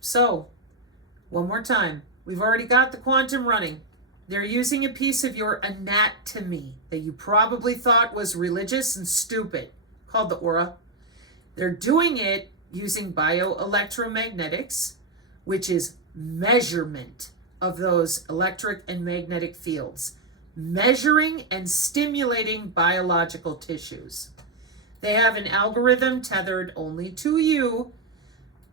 So, one more time. We've already got the quantum running. They're using a piece of your anatomy that you probably thought was religious and stupid, called the aura. They're doing it using bioelectromagnetics, which is measurement of those electric and magnetic fields, measuring and stimulating biological tissues. They have an algorithm tethered only to you.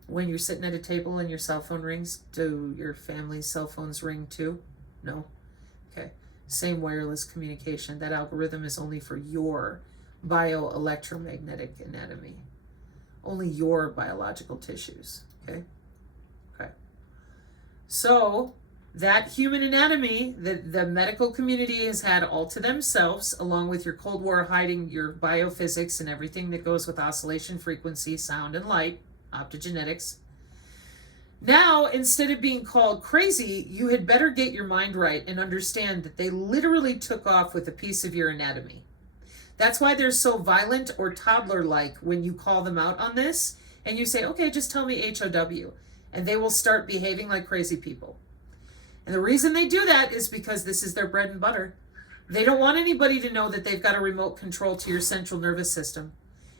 When you're sitting at a table and your cell phone rings, do your family's cell phones ring too? No? Okay. Same wireless communication. That algorithm is only for your bioelectromagnetic anatomy. Only your biological tissues. Okay? Okay. So, that human anatomy that the medical community has had all to themselves, along with your Cold War hiding your biophysics and everything that goes with oscillation frequency, sound, and light, optogenetics. Now, instead of being called crazy, you had better get your mind right and understand that they literally took off with a piece of your anatomy. That's why they're so violent or toddler-like when you call them out on this and you say, okay, just tell me HOW. And they will start behaving like crazy people. And the reason they do that is because this is their bread and butter. They don't want anybody to know that they've got a remote control to your central nervous system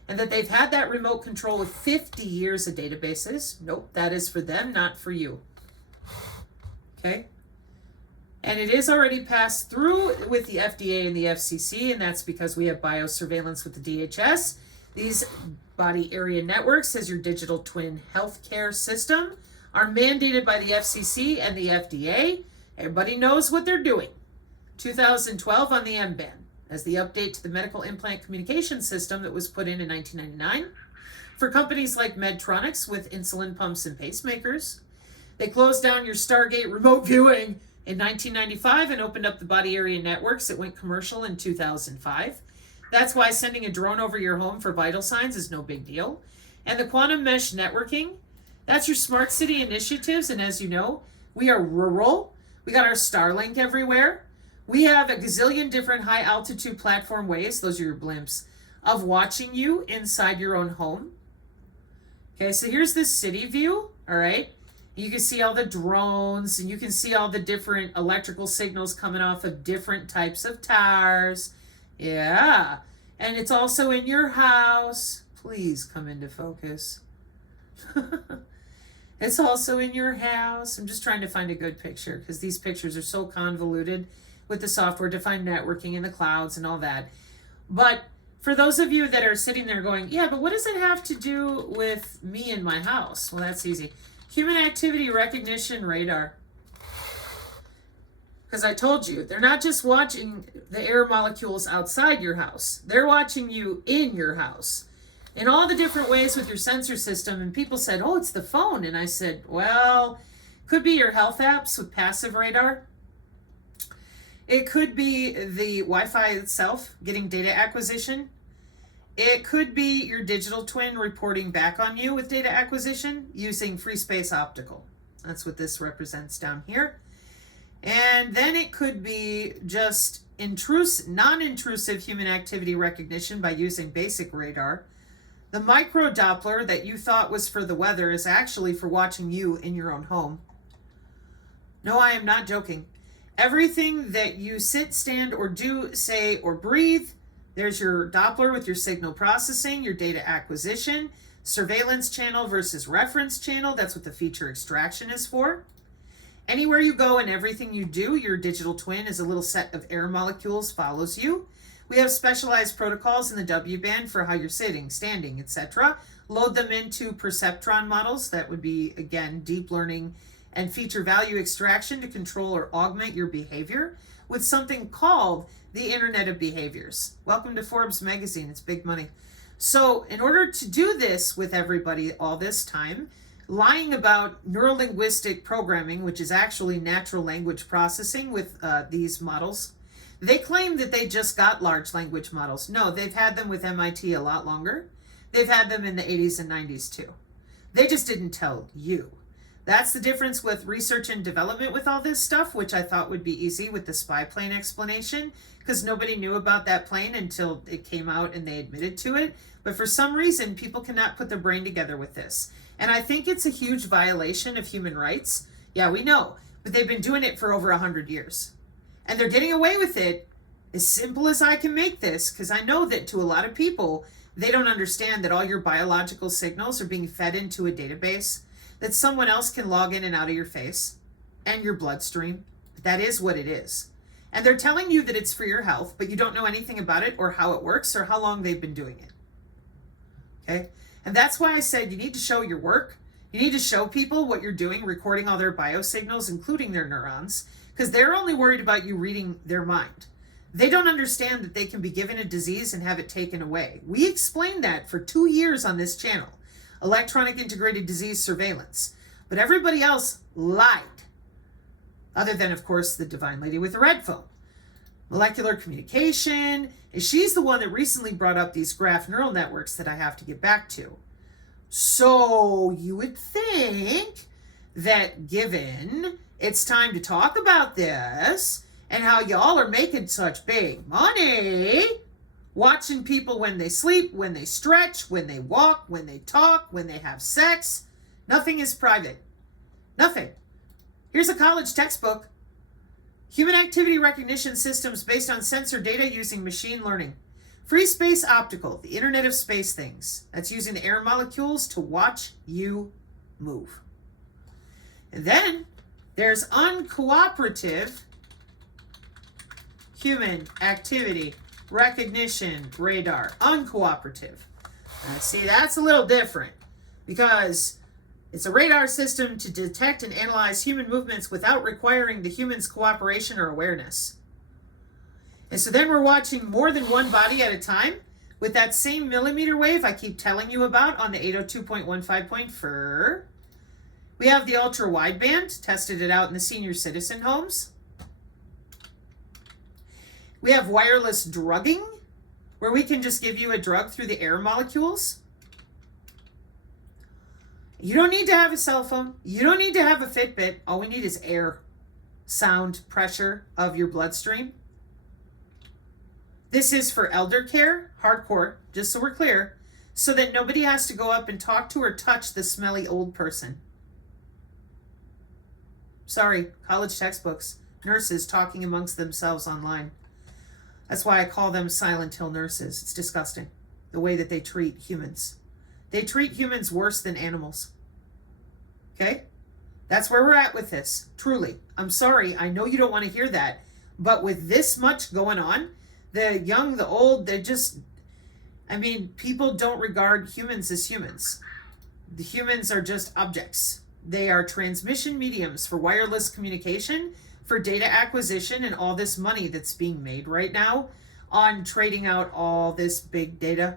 and that they've had that remote control with 50 years of databases. Nope, that is for them, not for you. Okay? And it is already passed through with the FDA and the FCC, and that's because we have biosurveillance with the DHS. These body area networks as your digital twin healthcare system are mandated by the FCC and the FDA. Everybody knows what they're doing. 2012 on the M-band as the update to the medical implant communication system that was put in 1999 for companies like Medtronics with insulin pumps and pacemakers. They closed down your Stargate remote viewing in 1995 and opened up the body area networks that went commercial in 2005. That's why sending a drone over your home for vital signs is no big deal. And the quantum mesh networking, that's your smart city initiatives. And as you know, we are rural. We got our Starlink everywhere. We have a gazillion different high altitude platform ways, those are your blimps, of watching you inside your own home. Okay, so here's this city view, all right? You can see all the drones and you can see all the different electrical signals coming off of different types of towers. Yeah, and it's also in your house. Please come into focus. It's also in your house. I'm just trying to find a good picture because these pictures are so convoluted with the software-defined networking and the clouds and all that. But for those of you that are sitting there going, yeah, but what does it have to do with me and my house? Well, that's easy. Human activity recognition radar. Because I told you, they're not just watching the air molecules outside your house. They're watching you in your house. In all the different ways with your sensor system. And people said, oh, it's the phone. And I said, well, could be your health apps with passive radar. It could be the Wi-Fi itself, getting data acquisition. It could be your digital twin reporting back on you with data acquisition using free space optical. That's what this represents down here. And then it could be just non-intrusive human activity recognition by using basic radar. The micro Doppler that you thought was for the weather is actually for watching you in your own home. No, I am not joking. Everything that you sit, stand, or do, say, or breathe, there's your Doppler with your signal processing, your data acquisition, surveillance channel versus reference channel. That's what the feature extraction is for. Anywhere you go and everything you do, your digital twin is a little set of air molecules follows you. We have specialized protocols in the W-band for how you're sitting, standing, etc. Load them into perceptron models. That would be, again, deep learning and feature value extraction to control or augment your behavior with something called the Internet of Behaviors. Welcome to Forbes magazine. It's big money. So in order to do this with everybody all this time, lying about neurolinguistic programming, which is actually natural language processing with these models, they claim that they just got large language models. No, they've had them with MIT a lot longer. They've had them in the 80s and 90s too. They just didn't tell you. That's the difference with research and development with all this stuff, which I thought would be easy with the spy plane explanation, because nobody knew about that plane until it came out and they admitted to it. But for some reason, people cannot put their brain together with this. And I think it's a huge violation of human rights. Yeah, we know, but they've been doing it for over 100 years. And they're getting away with it as simple as I can make this, because I know that to a lot of people, they don't understand that all your biological signals are being fed into a database that someone else can log in and out of your face and your bloodstream. That is what it is. And they're telling you that it's for your health, but you don't know anything about it or how it works or how long they've been doing it. Okay? And that's why I said you need to show your work. You need to show people what you're doing, recording all their biosignals, including their neurons, because they're only worried about you reading their mind. They don't understand that they can be given a disease and have it taken away. We explained that for 2 years on this channel, electronic integrated disease surveillance. But everybody else lied. Other than, of course, the divine lady with the red phone. Molecular communication. And she's the one that recently brought up these graph neural networks that I have to get back to. So you would think that given it's time to talk about this and how y'all are making such big money, watching people when they sleep, when they stretch, when they walk, when they talk, when they have sex, nothing is private. Nothing. Here's a college textbook. Human activity recognition systems based on sensor data using machine learning. Free space optical, the Internet of Space Things. That's using the air molecules to watch you move. And then there's uncooperative human activity recognition radar. Uncooperative. See, that's a little different because it's a radar system to detect and analyze human movements without requiring the human's cooperation or awareness. And so then we're watching more than one body at a time with that same millimeter wave I keep telling you about on the 802.15.4. We have the ultra wideband, tested it out in the senior citizen homes. We have wireless drugging, where we can just give you a drug through the air molecules. You don't need to have a cell phone. You don't need to have a Fitbit. All we need is air, sound, pressure of your bloodstream. This is for elder care, hardcore, just so we're clear, so that nobody has to go up and talk to or touch the smelly old person. Sorry, college textbooks, nurses talking amongst themselves online. That's why I call them Silent Hill nurses. It's disgusting, the way that they treat humans. They treat humans worse than animals. Okay? That's where we're at with this, truly. I'm sorry, I know you don't want to hear that, but with this much going on, the young, the old, they're just, people don't regard humans as humans. The humans are just objects. They are transmission mediums for wireless communication, for data acquisition, and all this money that's being made right now on trading out all this big data.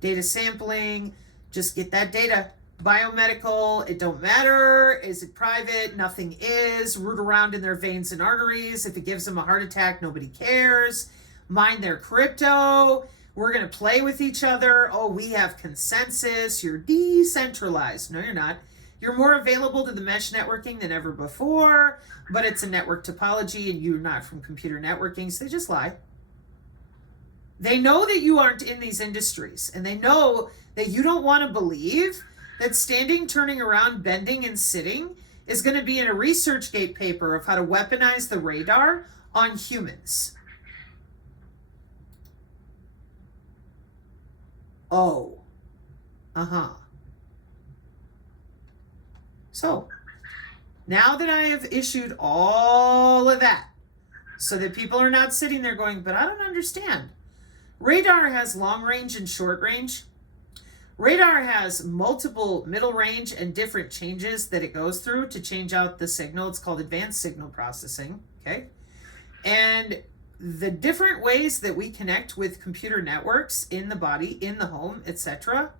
Data sampling, just get that data. Biomedical, it don't matter. Is it private? Nothing is. Root around in their veins and arteries. If it gives them a heart attack, nobody cares. Mine their crypto. We're going to play with each other. Oh, we have consensus. You're decentralized. No, you're not. You're more available to the mesh networking than ever before, but it's a network topology and you're not from computer networking, so they just lie. They know that you aren't in these industries, and they know that you don't want to believe that standing, turning around, bending, and sitting is going to be in a ResearchGate paper of how to weaponize the radar on humans. Oh. So, now that I have issued all of that, so that people are not sitting there going, but I don't understand. Radar has long range and short range. Radar has multiple middle range and different changes that it goes through to change out the signal. It's called advanced signal processing, okay? And the different ways that we connect with computer networks in the body, in the home, etc.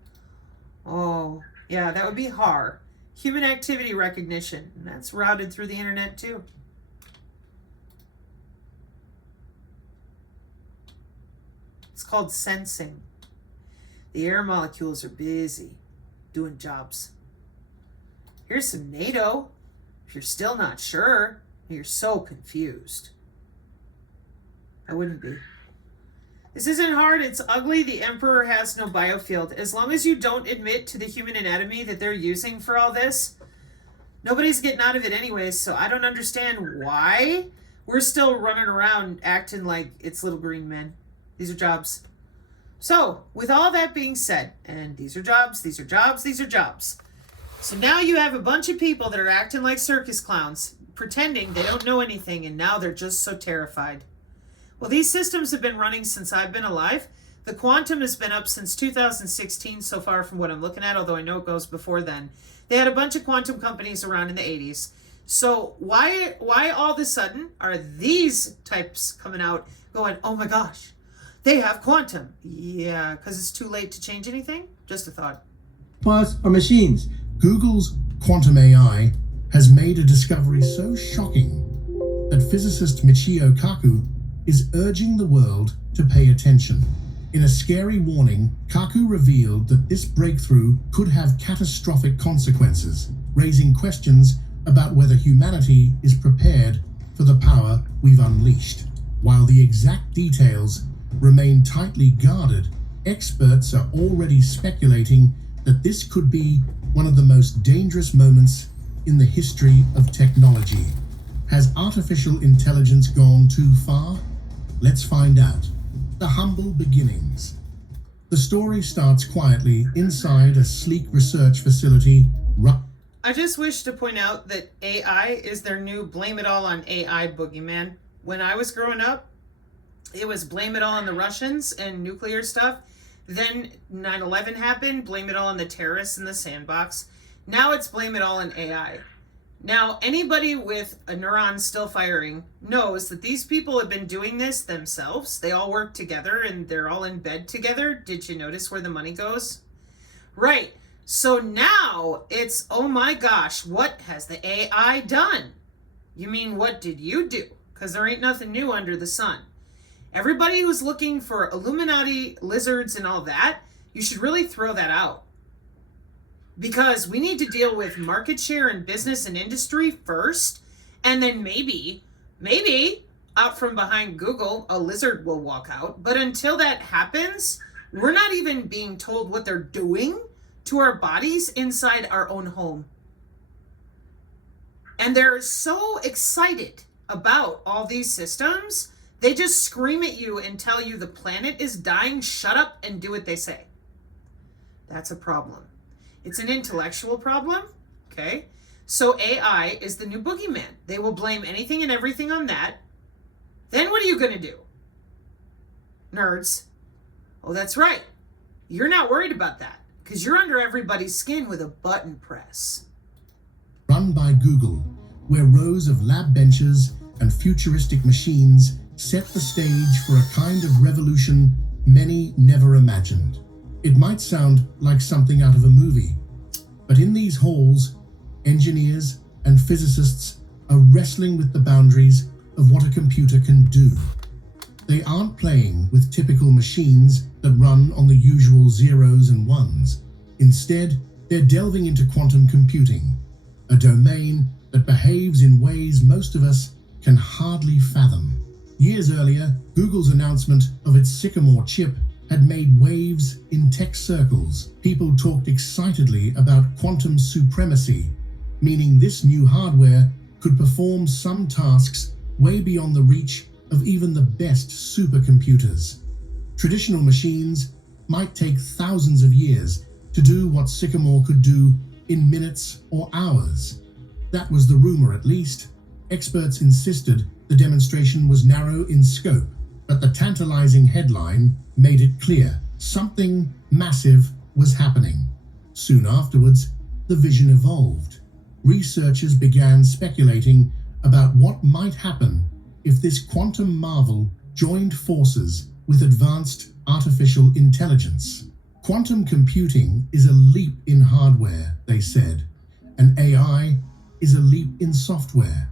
Oh, yeah, that would be HAR. Human activity recognition. And that's routed through the internet too. It's called sensing. The air molecules are busy doing jobs. Here's some NATO. If you're still not sure, you're so confused. I wouldn't be. This isn't hard, it's ugly. The Emperor has no biofield. As long as you don't admit to the human anatomy that they're using for all this, nobody's getting out of it anyways, so I don't understand why we're still running around acting like it's little green men. These are jobs. So, with all that being said, and these are jobs, these are jobs, these are jobs. So now you have a bunch of people that are acting like circus clowns, pretending they don't know anything, and now they're just so terrified. Well, these systems have been running since I've been alive. The quantum has been up since 2016 so far from what I'm looking at, although I know it goes before then. They had a bunch of quantum companies around in the 80s. So why all of a sudden are these types coming out going, oh my gosh, they have quantum? Yeah, because it's too late to change anything? Just a thought. Plus, are machines. Google's quantum AI has made a discovery so shocking that physicist Michio Kaku is urging the world to pay attention. In a scary warning, Kaku revealed that this breakthrough could have catastrophic consequences, raising questions about whether humanity is prepared for the power we've unleashed. While the exact details remain tightly guarded, experts are already speculating that this could be one of the most dangerous moments in the history of technology. Has artificial intelligence gone too far? Let's find out. The humble beginnings. The story starts quietly inside a sleek research facility. I just wish to point out that AI is their new blame it all on AI boogeyman. When I was growing up, it was blame it all on the Russians and nuclear stuff. Then 9/11 happened, blame it all on the terrorists in the sandbox. Now it's blame it all on AI. Now, anybody with a neuron still firing knows that these people have been doing this themselves. They all work together and they're all in bed together. Did you notice where the money goes? Right. So now it's, oh my gosh, what has the AI done? You mean, what did you do? Because there ain't nothing new under the sun. Everybody who's looking for Illuminati, lizards, and all that, you should really throw that out. Because we need to deal with market share and business and industry first, and then maybe, out from behind Google, a lizard will walk out. But until that happens, we're not even being told what they're doing to our bodies inside our own home. And they're so excited about all these systems, they just scream at you and tell you the planet is dying, shut up and do what they say. That's a problem. It's an intellectual problem, okay? So AI is the new boogeyman. They will blame anything and everything on that. Then what are you going to do? Nerds. Oh, that's right. You're not worried about that because you're under everybody's skin with a button press. Run by Google, where rows of lab benches and futuristic machines set the stage for a kind of revolution many never imagined. It might sound like something out of a movie, but in these halls, engineers and physicists are wrestling with the boundaries of what a computer can do. They aren't playing with typical machines that run on the usual zeros and ones. Instead, they're delving into quantum computing, a domain that behaves in ways most of us can hardly fathom. Years earlier, Google's announcement of its Sycamore chip had made waves in tech circles. People talked excitedly about quantum supremacy, meaning this new hardware could perform some tasks way beyond the reach of even the best supercomputers. Traditional machines might take thousands of years to do what Sycamore could do in minutes or hours. That was the rumor, at least. Experts insisted the demonstration was narrow in scope, but the tantalizing headline made it clear something massive was happening. Soon afterwards, the vision evolved. Researchers began speculating about what might happen if this quantum marvel joined forces with advanced artificial intelligence. Quantum computing is a leap in hardware, they said, and AI is a leap in software.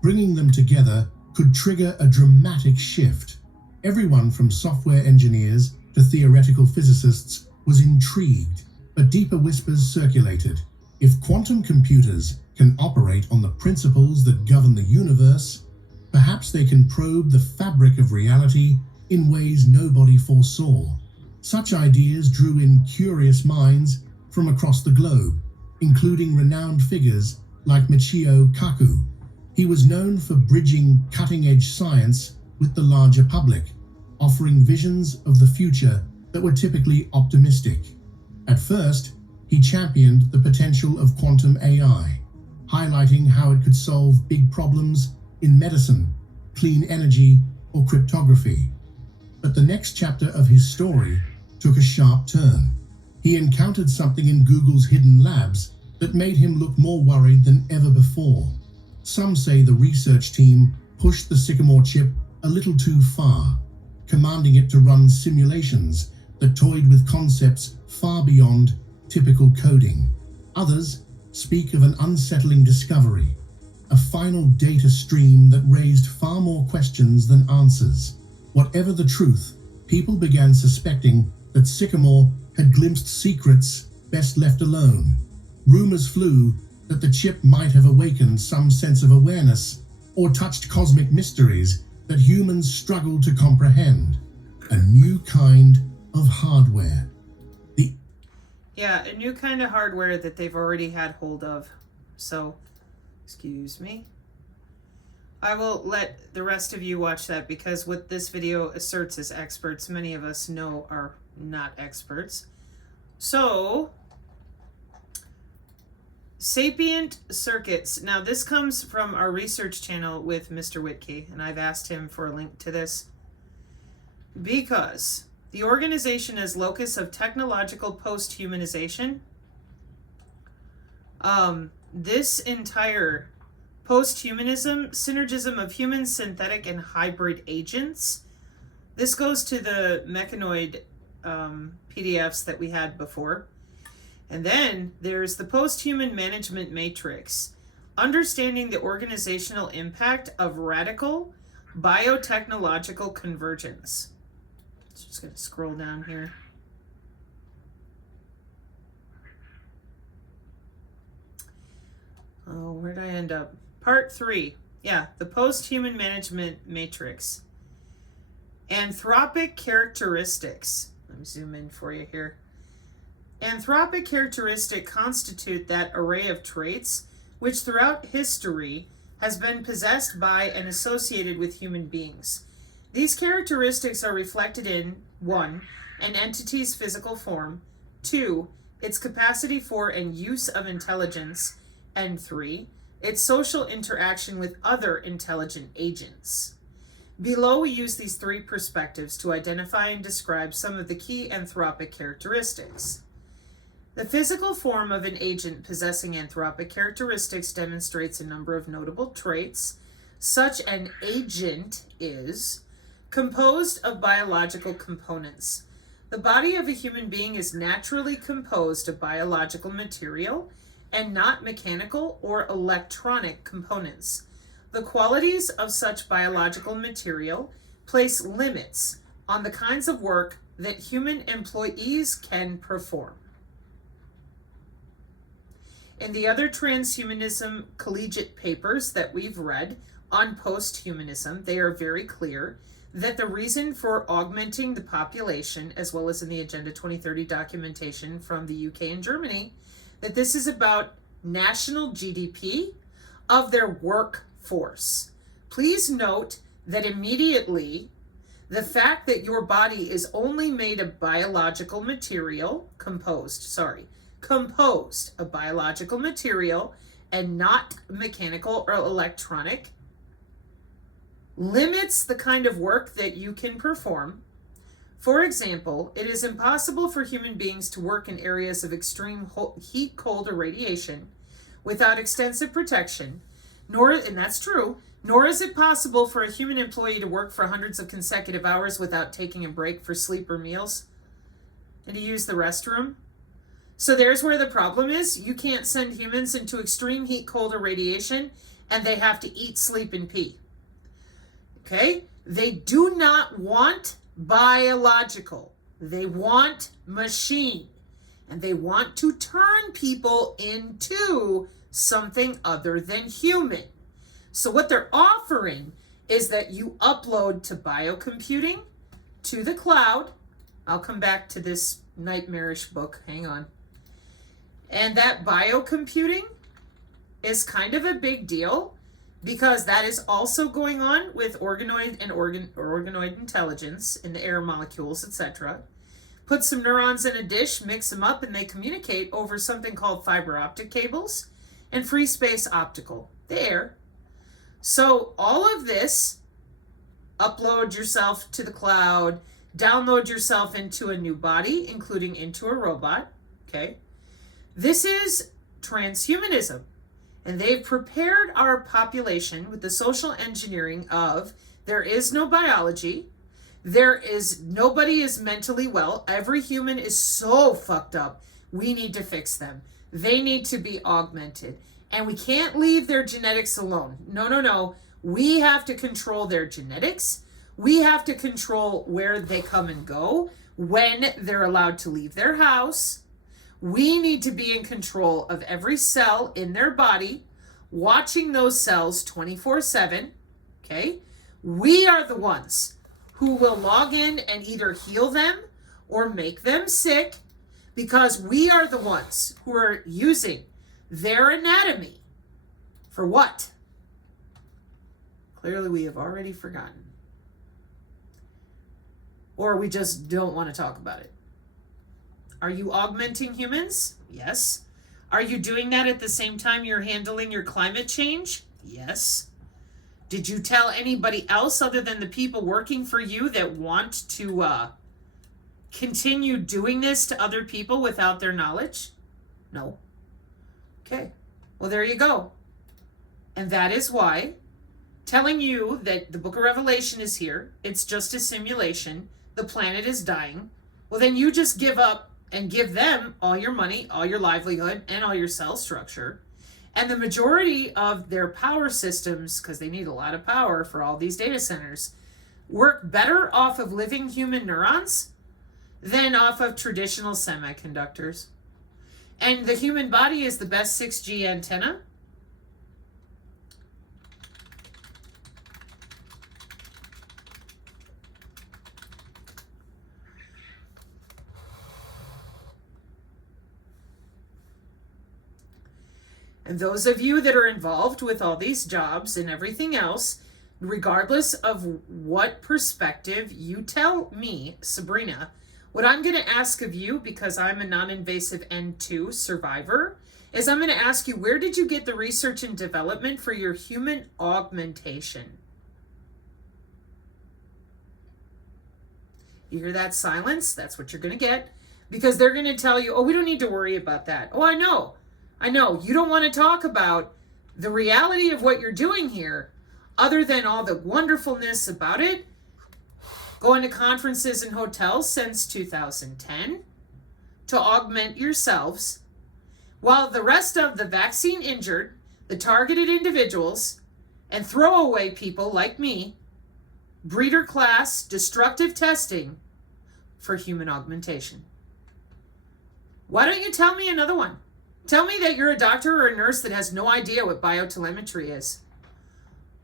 Bringing them together could trigger a dramatic shift. Everyone from software engineers to theoretical physicists was intrigued, but deeper whispers circulated. If quantum computers can operate on the principles that govern the universe, perhaps they can probe the fabric of reality in ways nobody foresaw. Such ideas drew in curious minds from across the globe, including renowned figures like Michio Kaku. He was known for bridging cutting-edge science with the larger public, offering visions of the future that were typically optimistic. At first, he championed the potential of quantum AI, highlighting how it could solve big problems in medicine, clean energy, or cryptography. But the next chapter of his story took a sharp turn. He encountered something in Google's hidden labs that made him look more worried than ever before. Some say the research team pushed the Sycamore chip a little too far, commanding it to run simulations that toyed with concepts far beyond typical coding. Others speak of an unsettling discovery, a final data stream that raised far more questions than answers. Whatever the truth, people began suspecting that Sycamore had glimpsed secrets best left alone. Rumors flew that the chip might have awakened some sense of awareness or touched cosmic mysteries that humans struggle to comprehend. A new kind of hardware. Yeah, a new kind of hardware that they've already had hold of. So, excuse me. I will let the rest of you watch that, because what this video asserts as experts, many of us know are not experts. So, sapient circuits. Now, this comes from our research channel with Mr. Whitkey, and I've asked him for a link to this because the organization as locus of technological post-humanization, this entire post-humanism, synergism of human, synthetic, and hybrid agents, this goes to the mechanoid PDFs that we had before. And then there's the post-human management matrix, understanding the organizational impact of radical biotechnological convergence. Just going to scroll down here. Oh, where'd I end up? Part 3. Yeah, the post-human management matrix. Anthropic characteristics. Let me zoom in for you here. Anthropic characteristics constitute that array of traits which throughout history has been possessed by and associated with human beings. These characteristics are reflected in 1. An entity's physical form, 2. Its capacity for and use of intelligence, and 3. Its social interaction with other intelligent agents. Below, we use these 3 perspectives to identify and describe some of the key anthropic characteristics. The physical form of an agent possessing anthropic characteristics demonstrates a number of notable traits. Such an agent is composed of biological components. The body of a human being is naturally composed of biological material and not mechanical or electronic components. The qualities of such biological material place limits on the kinds of work that human employees can perform. In the other transhumanism collegiate papers that we've read on post-humanism, they are very clear that the reason for augmenting the population, as well as in the Agenda 2030 documentation from the UK and Germany, that this is about national GDP of their workforce. Please note that immediately the fact that your body is only made of biological material, composed of biological material and not mechanical or electronic, limits the kind of work that you can perform. For example, it is impossible for human beings to work in areas of extreme heat, cold, or radiation without extensive protection, and that's true, nor is it possible for a human employee to work for hundreds of consecutive hours without taking a break for sleep or meals and to use the restroom. So there's where the problem is. You can't send humans into extreme heat, cold, or radiation, and they have to eat, sleep, and pee. Okay? They do not want biological. They want machine. And they want to turn people into something other than human. So what they're offering is that you upload to biocomputing, to the cloud. I'll come back to this nightmarish book. Hang on. And that biocomputing is kind of a big deal because that is also going on with organoid and organoid intelligence in the air molecules, etc. Put some neurons in a dish, mix them up, and they communicate over something called fiber optic cables and free space optical, the air. So all of this, upload yourself to the cloud, download yourself into a new body, including into a robot, okay? This is transhumanism. And they've prepared our population with the social engineering of there is no biology, nobody is mentally well, every human is so fucked up, we need to fix them. They need to be augmented. And we can't leave their genetics alone. No. We have to control their genetics. We have to control where they come and go, when they're allowed to leave their house. We need to be in control of every cell in their body, watching those cells 24/7, okay? We are the ones who will log in and either heal them or make them sick because we are the ones who are using their anatomy for what? Clearly we have already forgotten. Or we just don't want to talk about it. Are you augmenting humans? Yes. Are you doing that at the same time you're handling your climate change? Yes. Did you tell anybody else other than the people working for you that want to continue doing this to other people without their knowledge? No. Okay. Well, there you go. And that is why telling you that the book of Revelation is here, it's just a simulation, the planet is dying, well, then you just give up and give them all your money, all your livelihood, and all your cell structure. And the majority of their power systems, because they need a lot of power for all these data centers, work better off of living human neurons than off of traditional semiconductors. And the human body is the best 6G antenna. And those of you that are involved with all these jobs and everything else, regardless of what perspective you tell me, Sabrina, what I'm going to ask of you, because I'm a non-invasive N2 survivor, is I'm going to ask you, where did you get the research and development for your human augmentation? You hear that silence? That's what you're going to get. Because they're going to tell you, oh, we don't need to worry about that. Oh, I know. You don't want to talk about the reality of what you're doing here, other than all the wonderfulness about it. Going to conferences and hotels since 2010 to augment yourselves, while the rest of the vaccine injured, the targeted individuals, and throwaway people like me, breeder class destructive testing for human augmentation. Why don't you tell me another one? Tell me that you're a doctor or a nurse that has no idea what biotelemetry is.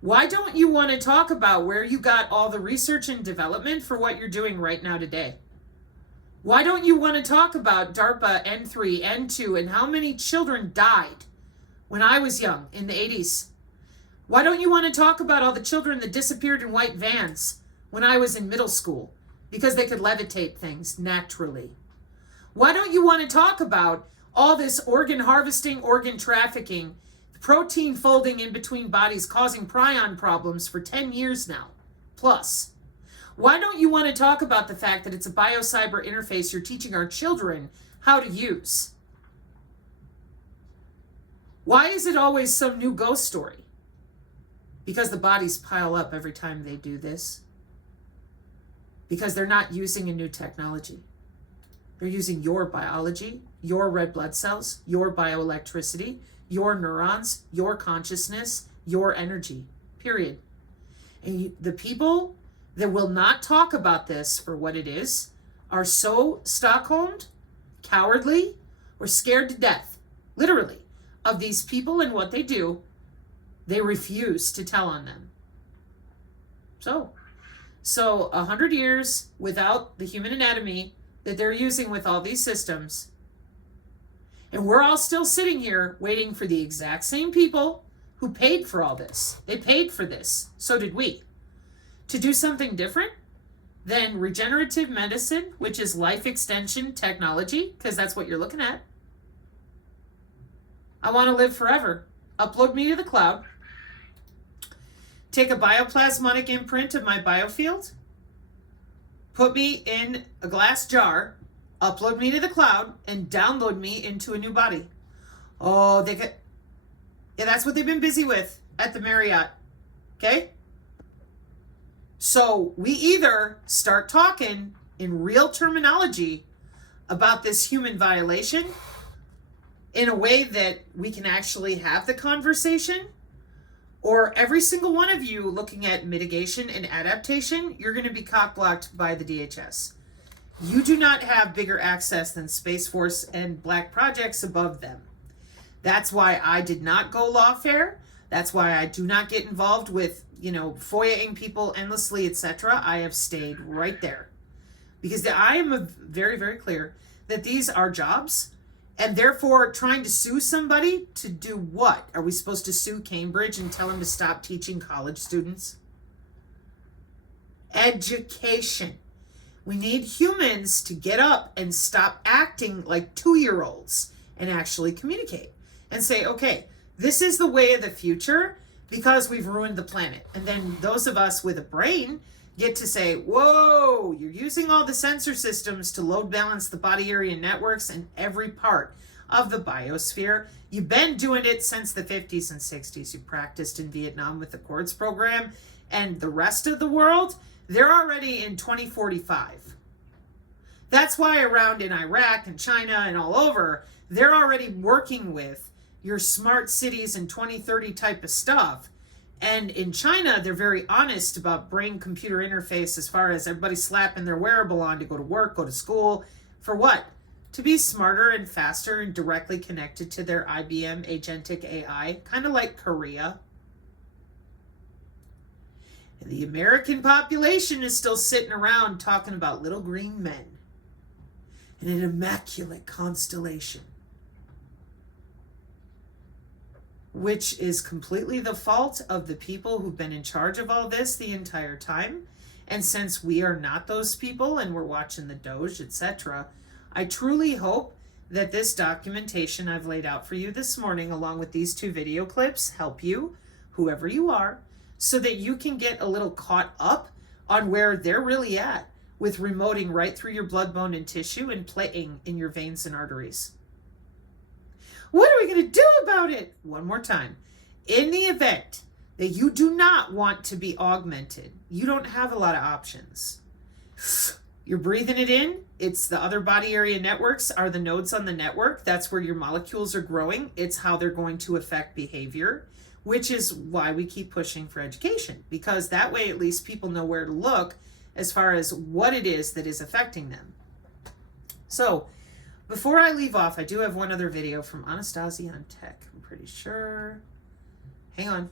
Why don't you want to talk about where you got all the research and development for what you're doing right now today? Why don't you want to talk about DARPA N3, N2, and how many children died when I was young in the 80s? Why don't you want to talk about all the children that disappeared in white vans when I was in middle school because they could levitate things naturally? Why don't you want to talk about all this organ harvesting, organ trafficking, protein folding in between bodies causing prion problems for 10 years now, plus? Why don't you want to talk about the fact that it's a biocyber interface you're teaching our children how to use? Why is it always some new ghost story? Because the bodies pile up every time they do this. Because they're not using a new technology. They're using your biology, your red blood cells, your bioelectricity, your neurons, your consciousness, your energy, period. And the people that will not talk about this for what it is are so Stockholmed, cowardly, or scared to death, literally, of these people and what they do, they refuse to tell on them. So, So 100 years without the human anatomy that they're using with all these systems. And we're all still sitting here waiting for the exact same people who paid for all this. They paid for this. So did we. To do something different than regenerative medicine, which is life extension technology, because that's what you're looking at. I want to live forever. Upload me to the cloud. Take a bioplasmatic imprint of my biofield. Put me in a glass jar. Upload me to the cloud and download me into a new body. Oh, yeah, that's what they've been busy with at the Marriott. Okay? So we either start talking in real terminology about this human violation in a way that we can actually have the conversation, or every single one of you looking at mitigation and adaptation, you're going to be cock-blocked by the DHS. You do not have bigger access than Space Force and Black Projects above them. That's why I did not go lawfare. That's why I do not get involved with, FOIA-ing people endlessly, etc. I have stayed right there. Because I am very, very clear that these are jobs, and therefore trying to sue somebody to do what? Are we supposed to sue Cambridge and tell them to stop teaching college students? Education. We need humans to get up and stop acting like 2-year-olds and actually communicate and say, okay, this is the way of the future because we've ruined the planet. And then those of us with a brain get to say, whoa, you're using all the sensor systems to load balance the body area networks and every part of the biosphere. You've been doing it since the 50s and 60s. You practiced in Vietnam with the Quartz program, and the rest of the world, they're already in 2045. That's why around in Iraq and China and all over, they're already working with your smart cities and 2030 type of stuff. And in China, they're very honest about brain-computer interface as far as everybody slapping their wearable on to go to work, go to school. For what? To be smarter and faster and directly connected to their IBM agentic AI, kind of like Korea. And the American population is still sitting around talking about little green men and an immaculate constellation, which is completely the fault of the people who've been in charge of all this the entire time. And since we are not those people and we're watching the Doge, etc., I truly hope that this documentation I've laid out for you this morning, along with these 2 video clips, help you, whoever you are, so that you can get a little caught up on where they're really at with remoting right through your blood, bone, and tissue and playing in your veins and arteries. What are we going to do about it? One more time. In the event that you do not want to be augmented, you don't have a lot of options. You're breathing it in. It's the other body area networks are the nodes on the network. That's where your molecules are growing. It's how they're going to affect behavior, which is why we keep pushing for education, because that way at least people know where to look as far as what it is that is affecting them. So before I leave off, I do have one other video from Anastasia on Tech, I'm pretty sure. Hang on.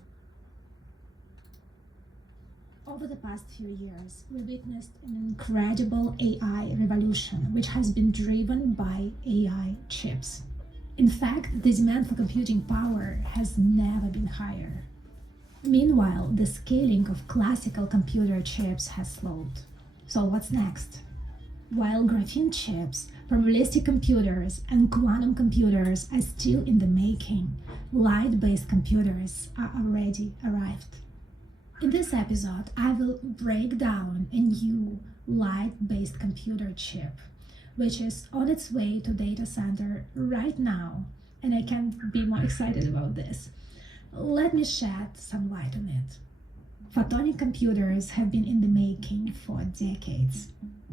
Over the past few years, we witnessed an incredible AI revolution, which has been driven by AI chips. In fact, the demand for computing power has never been higher. Meanwhile, the scaling of classical computer chips has slowed. So what's next? While graphene chips, probabilistic computers, and quantum computers are still in the making, light-based computers are already arrived. In this episode, I will break down a new light-based computer chip, which is on its way to data center right now, and I can't be more excited about this. Let me shed some light on it. Photonic computers have been in the making for decades.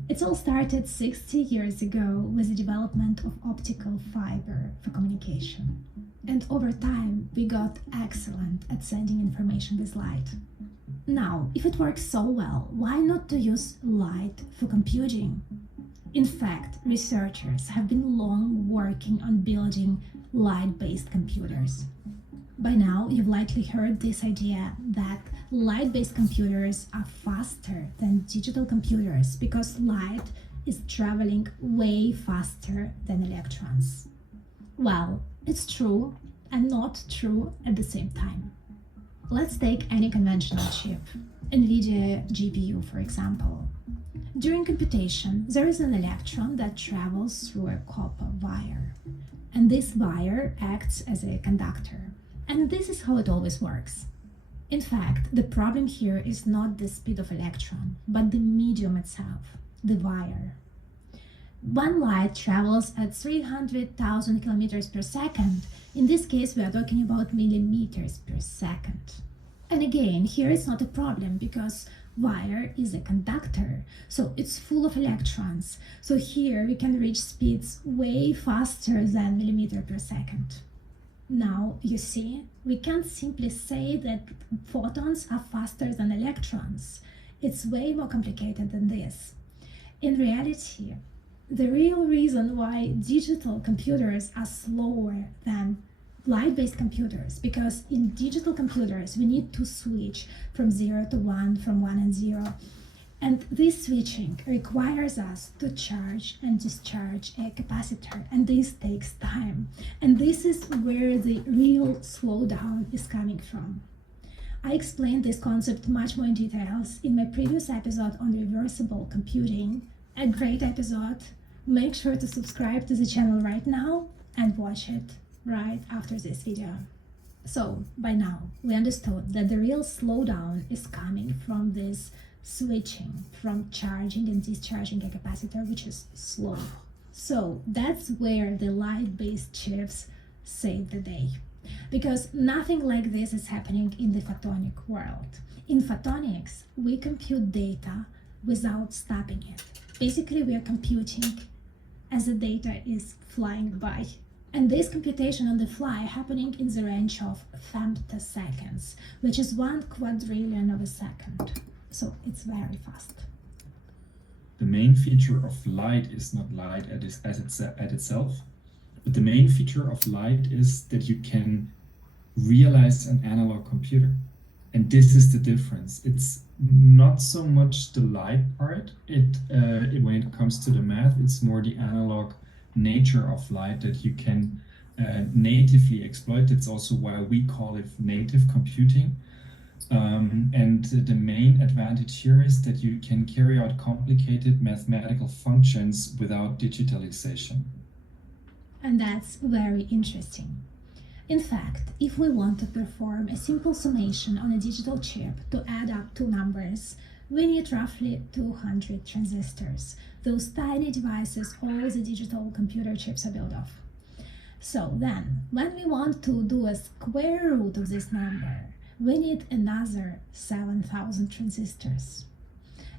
It all started 60 years ago with the development of optical fiber for communication. And over time, we got excellent at sending information with light. Now, if it works so well, why not to use light for computing? In fact, researchers have been long working on building light-based computers. By now, you've likely heard this idea that light-based computers are faster than digital computers because light is traveling way faster than electrons. Well, it's true and not true at the same time. Let's take any conventional chip, NVIDIA GPU for example. During computation, there is an electron that travels through a copper wire, and this wire acts as a conductor. And this is how it always works. In fact, the problem here is not the speed of electron, but the medium itself, the wire. One light travels at 300,000 kilometers per second. In this case, we are talking about millimeters per second. And again, here it's not a problem because wire is a conductor, so it's full of electrons. So here we can reach speeds way faster than millimeter per second. Now, you see, we can't simply say that photons are faster than electrons. It's way more complicated than this. In reality, the real reason why digital computers are slower than light-based computers, because in digital computers we need to switch from 0 to 1, from 1 and 0. And this switching requires us to charge and discharge a capacitor, and this takes time. And this is where the real slowdown is coming from. I explained this concept much more in details in my previous episode on reversible computing, a great episode. Make sure to subscribe to the channel right now and watch it right after this video. So, by now, we understood that the real slowdown is coming from this switching from charging and discharging a capacitor, which is slow. So that's where the light-based chips save the day, because nothing like this is happening in the photonic world. In photonics, we compute data without stopping it. Basically, we are computing as the data is flying by. And this computation on the fly happening in the range of femtoseconds, which is 1 quadrillion of a second. So it's very fast. The main feature of light is not light at itself, but the main feature of light is that you can realize an analog computer. And this is the difference. It's not so much the light part. When it comes to the math, it's more the analog nature of light that you can natively exploit. It's also why we call it native computing. And the main advantage here is that you can carry out complicated mathematical functions without digitalization. And that's very interesting. In fact, if we want to perform a simple summation on a digital chip to add up two numbers, we need roughly 200 transistors, those tiny devices all the digital computer chips are built of. So then, when we want to do a square root of this number, we need another 7,000 transistors.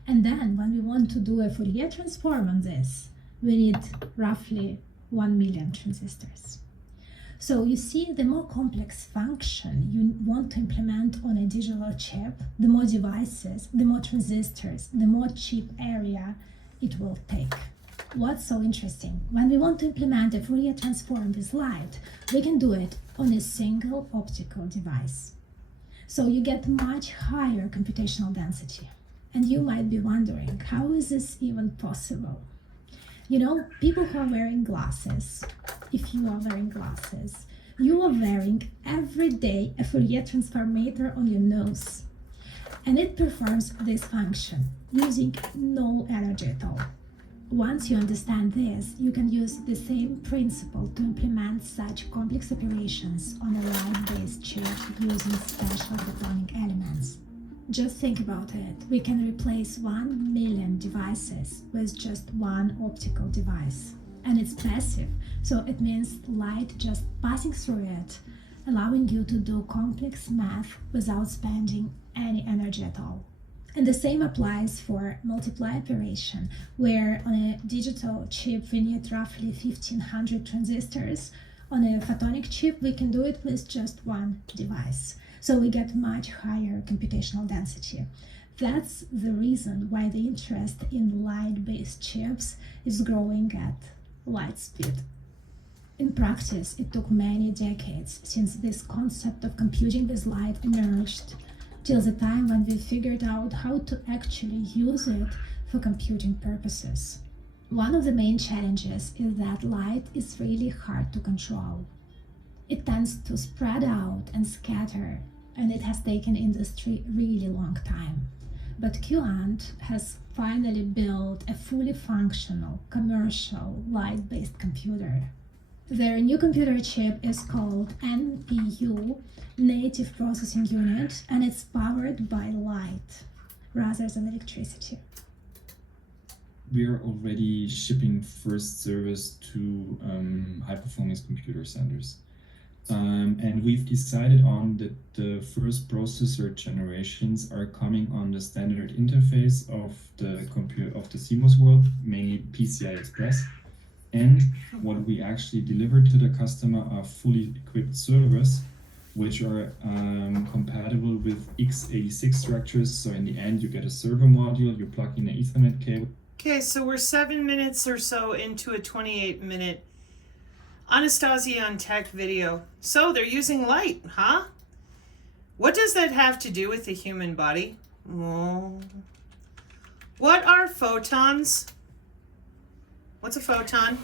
And then when we want to do a Fourier transform on this, we need roughly 1 million transistors. So you see, the more complex function you want to implement on a digital chip, the more devices, the more transistors, the more chip area it will take. What's so interesting? When we want to implement a Fourier transform with light, we can do it on a single optical device. So you get much higher computational density. And you might be wondering, how is this even possible? You know, people who are wearing glasses, if you are wearing glasses, you are wearing every day a Fourier transformator on your nose. And it performs this function using no energy at all. Once you understand this, you can use the same principle to implement such complex operations on a light-based chip using special photonic elements. Just think about it. We can replace 1 million devices with just one optical device. And it's passive, so it means light just passing through it, allowing you to do complex math without spending any energy at all. And the same applies for multiply operation, where on a digital chip we need roughly 1500 transistors. On a photonic chip we can do it with just one device. So we get much higher computational density. That's the reason why the interest in light-based chips is growing at light speed. In practice, it took many decades since this concept of computing with light emerged, till the time when we figured out how to actually use it for computing purposes. One of the main challenges is that light is really hard to control. It tends to spread out and scatter, and it has taken industry a really long time. But QAnt has finally built a fully functional, commercial, light-based computer. Their new computer chip is called NPU, Native Processing Unit, and it's powered by light rather than electricity. We are already shipping first service to high-performance computer centers. And we've decided on that the first processor generations are coming on the standard interface of the CMOS world, mainly PCI Express. And what we actually deliver to the customer are fully equipped servers, which are compatible with x86 structures. So in the end, you get a server module, you plug in an Ethernet cable. Okay, so we're 7 minutes or so into a 28-minute Anastasia on Tech video. So they're using light, huh? What does that have to do with the human body? Oh. What are photons? What's a photon?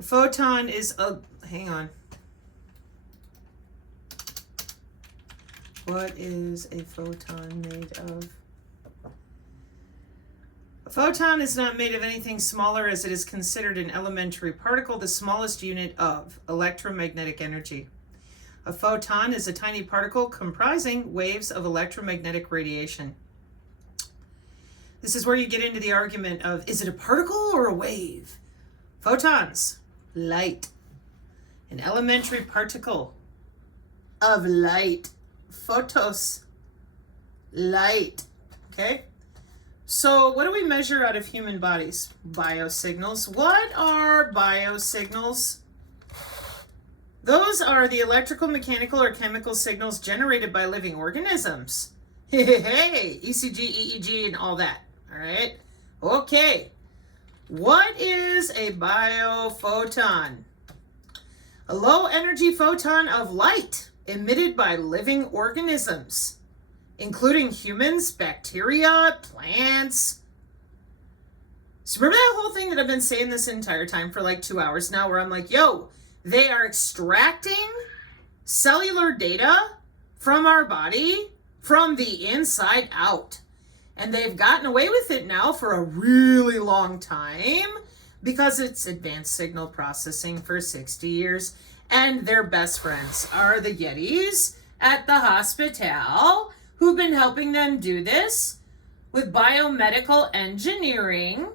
A photon is a... Hang on. What is a photon made of? A photon is not made of anything smaller, as it is considered an elementary particle, the smallest unit of electromagnetic energy. A photon is a tiny particle comprising waves of electromagnetic radiation. This is where you get into the argument of, is it a particle or a wave? Photons, light. An elementary particle of light. Photos, light. Okay? So what do we measure out of human bodies? Biosignals. What are biosignals? Those are the electrical, mechanical, or chemical signals generated by living organisms. Hey, ECG, EEG, and all that. All right? Okay. What is a biophoton? A low-energy photon of light emitted by living organisms, including humans, bacteria, plants. So remember that whole thing that I've been saying this entire time for like 2 hours now, where I'm like, yo, they are extracting cellular data from our body from the inside out. And they've gotten away with it now for a really long time because it's advanced signal processing for 60 years. And their best friends are the Yetis at the hospital who've been helping them do this with biomedical engineering,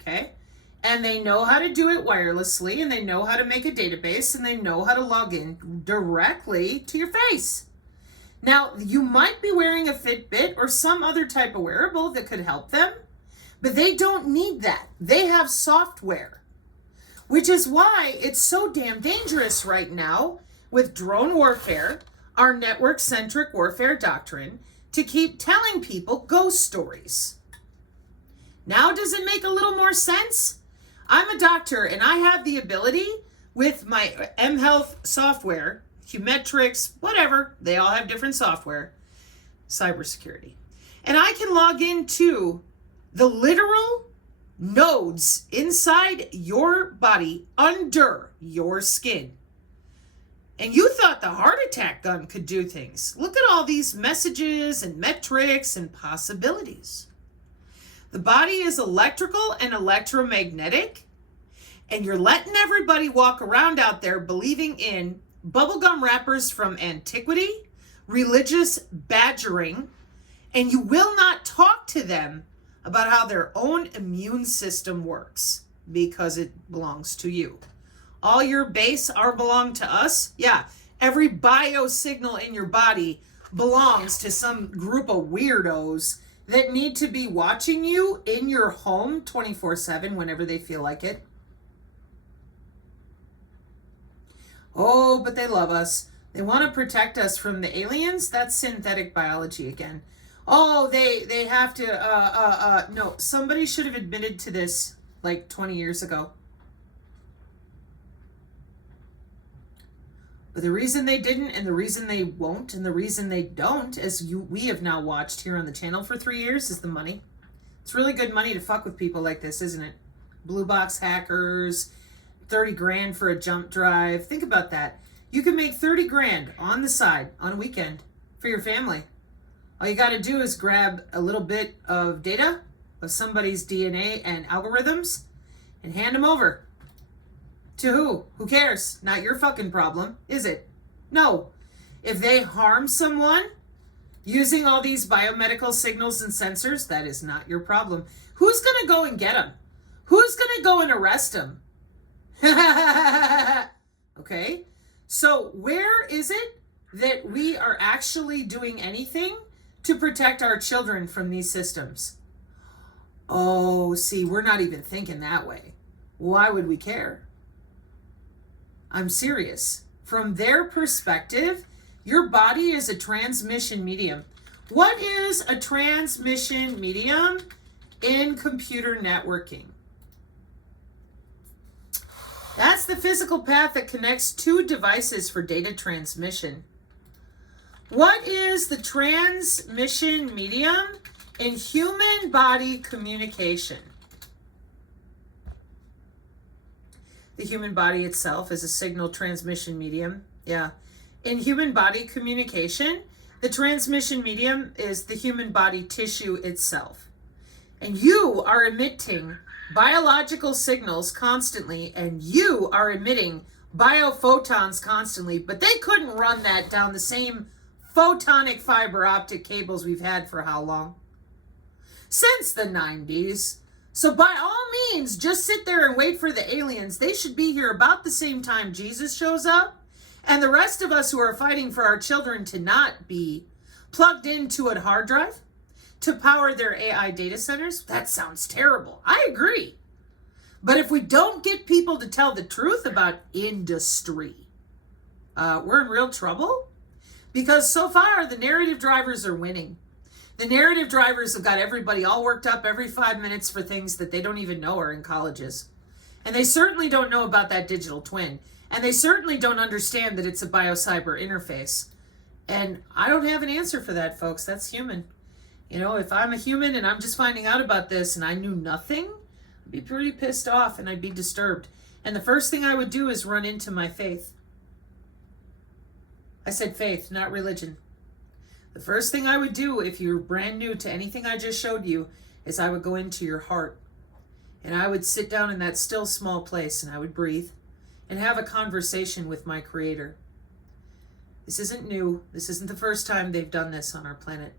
okay? And they know how to do it wirelessly, and they know how to make a database, and they know how to log in directly to your face. Now, you might be wearing a Fitbit or some other type of wearable that could help them, but they don't need that. They have software, which is why it's so damn dangerous right now with drone warfare, our network-centric warfare doctrine, to keep telling people ghost stories. Now, does it make a little more sense? I'm a doctor, and I have the ability with my mHealth software, Humetrics, whatever, they all have different software, cybersecurity. And I can log into the literal nodes inside your body under your skin. And you thought the heart attack gun could do things. Look at all these messages and metrics and possibilities. The body is electrical and electromagnetic, and you're letting everybody walk around out there believing in bubblegum wrappers from antiquity, religious badgering, and you will not talk to them about how their own immune system works because it belongs to you. All your base are belong to us. Yeah, every biosignal in your body belongs to some group of weirdos that need to be watching you in your home 24/7 whenever they feel like it. Oh, but they love us. They want to protect us from the aliens. That's synthetic biology again. Oh, they have to, no, somebody should have admitted to this like 20 years ago. But the reason they didn't, and the reason they won't, and the reason they don't, as we have now watched here on the channel for 3 years, is the money. It's really good money to fuck with people like this, isn't it? Blue box hackers, 30 grand for a jump drive. Think about that. You can make 30 grand on the side on a weekend for your family. All you got to do is grab a little bit of data of somebody's DNA and algorithms and hand them over. To who? Who cares? Not your fucking problem, is it? No. If they harm someone using all these biomedical signals and sensors, that is not your problem. Who's going to go and get them? Who's going to go and arrest them? Okay? So where is it that we are actually doing anything to protect our children from these systems? Oh, see, we're not even thinking that way. Why would we care? I'm serious. From their perspective, your body is a transmission medium. What is a transmission medium in computer networking? That's the physical path that connects two devices for data transmission. What is the transmission medium in human body communication? The human body itself is a signal transmission medium. Yeah. In human body communication, the transmission medium is the human body tissue itself. And you are emitting biological signals constantly, and you are emitting biophotons constantly, but they couldn't run that down the same photonic fiber optic cables we've had for how long? Since the 90s. So by all means, just sit there and wait for the aliens. They should be here about the same time Jesus shows up. And the rest of us who are fighting for our children to not be plugged into a hard drive to power their AI data centers, that sounds terrible. I agree. But if we don't get people to tell the truth about industry, we're in real trouble. Because so far, the narrative drivers are winning. The narrative drivers have got everybody all worked up every 5 minutes for things that they don't even know are in colleges. And they certainly don't know about that digital twin. And they certainly don't understand that it's a biocyber interface. And I don't have an answer for that, folks. That's human. You know, if I'm a human and I'm just finding out about this and I knew nothing, I'd be pretty pissed off and I'd be disturbed. And the first thing I would do is run into my faith. I said faith, not religion. The first thing I would do if you're brand new to anything I just showed you is I would go into your heart. And I would sit down in that still small place and I would breathe and have a conversation with my creator. This isn't new. This isn't the first time they've done this on our planet.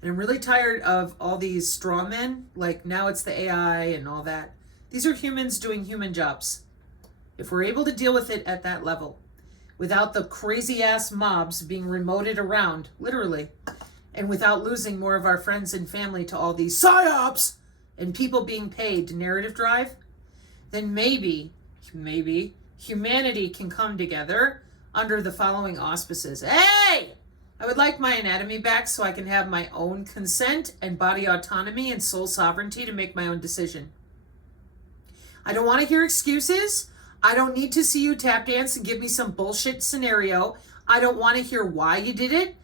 And I'm really tired of all these straw men, like now it's the AI and all that. These are humans doing human jobs. If we're able to deal with it at that level, without the crazy ass mobs being remoted around, literally, and without losing more of our friends and family to all these psyops and people being paid to narrative drive, then maybe humanity can come together under the following auspices. Hey! I would like my anatomy back so I can have my own consent and body autonomy and soul sovereignty to make my own decision. I don't want to hear excuses. I don't need to see you tap dance and give me some bullshit scenario. I don't want to hear why you did it.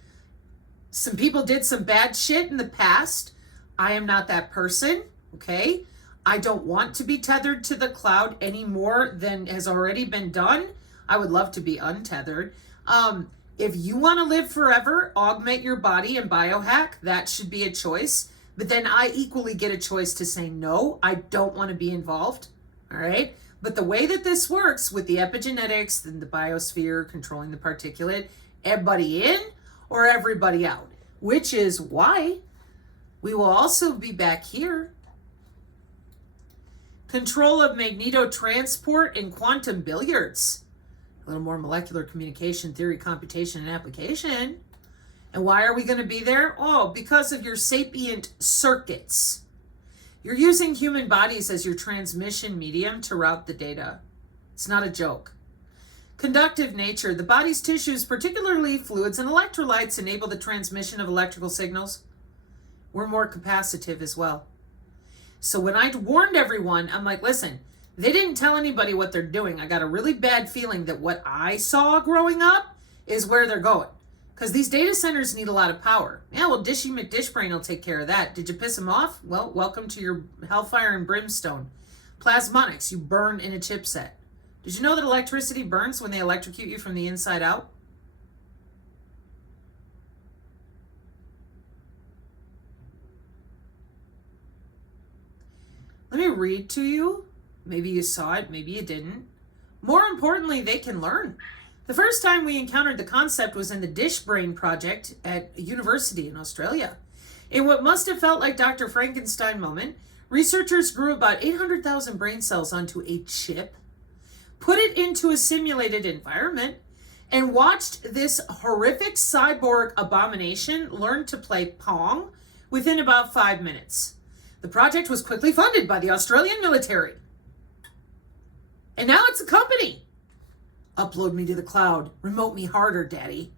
Some people did some bad shit in the past. I am not that person, okay? I don't want to be tethered to the cloud any more than has already been done. I would love to be untethered. If you want to live forever, augment your body and biohack, that should be a choice. But then I equally get a choice to say, no, I don't want to be involved, all right? But the way that this works with the epigenetics and the biosphere controlling the particulate, everybody in or everybody out, which is why we will also be back here. Control of magnetotransport in quantum billiards. A little more molecular communication, theory, computation, and application. And why are we going to be there? Oh, because of your sapient circuits. You're using human bodies as your transmission medium to route the data. It's not a joke. Conductive nature. The body's tissues, particularly fluids and electrolytes, enable the transmission of electrical signals. We're more capacitive as well. So when I warned everyone, I'm like, listen, They didn't tell anybody what they're doing. I got a really bad feeling that what I saw growing up is where they're going. Because these data centers need a lot of power. Yeah, well, Dishy McDishbrain will take care of that. Did you piss him off? Well, welcome to your hellfire and brimstone. Plasmonics, you burn in a chipset. Did you know that electricity burns when they electrocute you from the inside out? Let me read to you. Maybe you saw it, maybe you didn't. More importantly, they can learn. The first time we encountered the concept was in the Dish Brain project at a university in Australia. In what must have felt like Dr. Frankenstein moment, researchers grew about 800,000 brain cells onto a chip, put it into a simulated environment, and watched this horrific cyborg abomination learn to play Pong within about 5 minutes. The project was quickly funded by the Australian military. And now it's a company. Upload me to the cloud. Remote me harder, Daddy.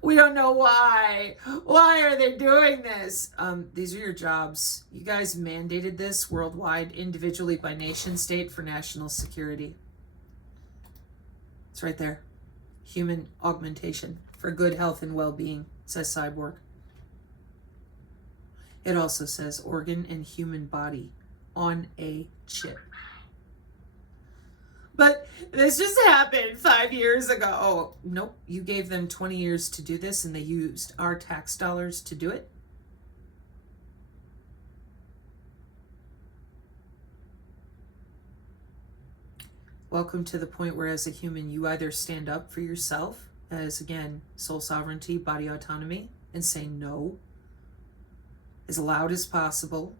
We don't know why. Why are they doing this? These are your jobs. You guys mandated this worldwide, individually by nation state for national security. It's right there. Human augmentation for good health and well-being, says Cyborg. It also says organ and human body on a chip. But this just happened 5 years ago. Oh, nope. You gave them 20 years to do this and they used our tax dollars to do it. Welcome to the point where as a human, you either stand up for yourself as, again, soul sovereignty, body autonomy, and say no as loud as possible.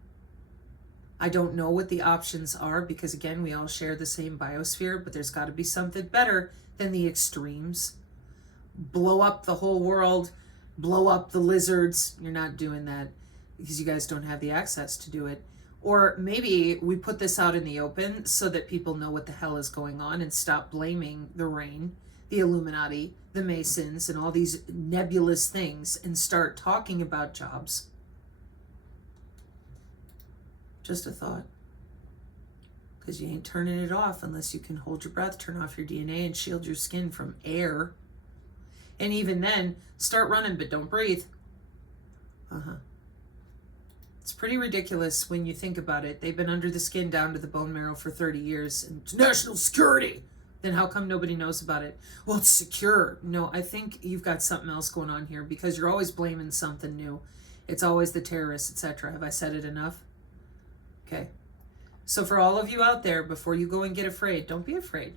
I don't know what the options are because, again, we all share the same biosphere, but there's got to be something better than the extremes. Blow up the whole world, blow up the lizards. You're not doing that because you guys don't have the access to do it. Or maybe we put this out in the open so that people know what the hell is going on and stop blaming the rain, the Illuminati, the Masons, and all these nebulous things and start talking about jobs. Just a thought. Because you ain't turning it off unless you can hold your breath, turn off your DNA, and shield your skin from air. And even then, start running, but don't breathe. It's pretty ridiculous when you think about it. They've been under the skin down to the bone marrow for 30 years. And it's national security. Then how come nobody knows about it? Well, it's secure. No, I think you've got something else going on here because you're always blaming something new. It's always the terrorists, etc. Have I said it enough? Okay. So for all of you out there, before you go and get afraid, don't be afraid.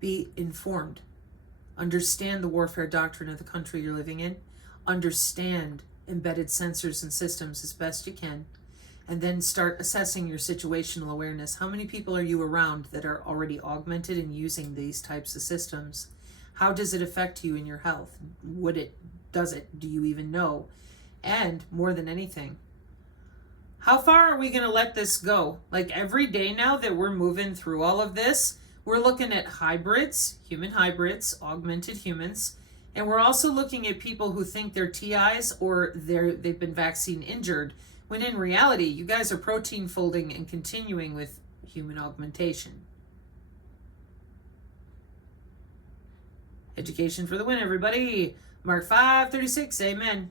Be informed. Understand the warfare doctrine of the country you're living in. Understand embedded sensors and systems as best you can. And then start assessing your situational awareness. How many people are you around that are already augmented and using these types of systems? How does it affect you in your health? Does it? Do you even know? And more than anything, how far are we going to let this go? Like every day now that we're moving through all of this, we're looking at hybrids, human hybrids, augmented humans, and we're also looking at people who think they're TIs or they've been vaccine injured, when in reality, you guys are protein folding and continuing with human augmentation. Education for the win, everybody. Mark 5:36, amen.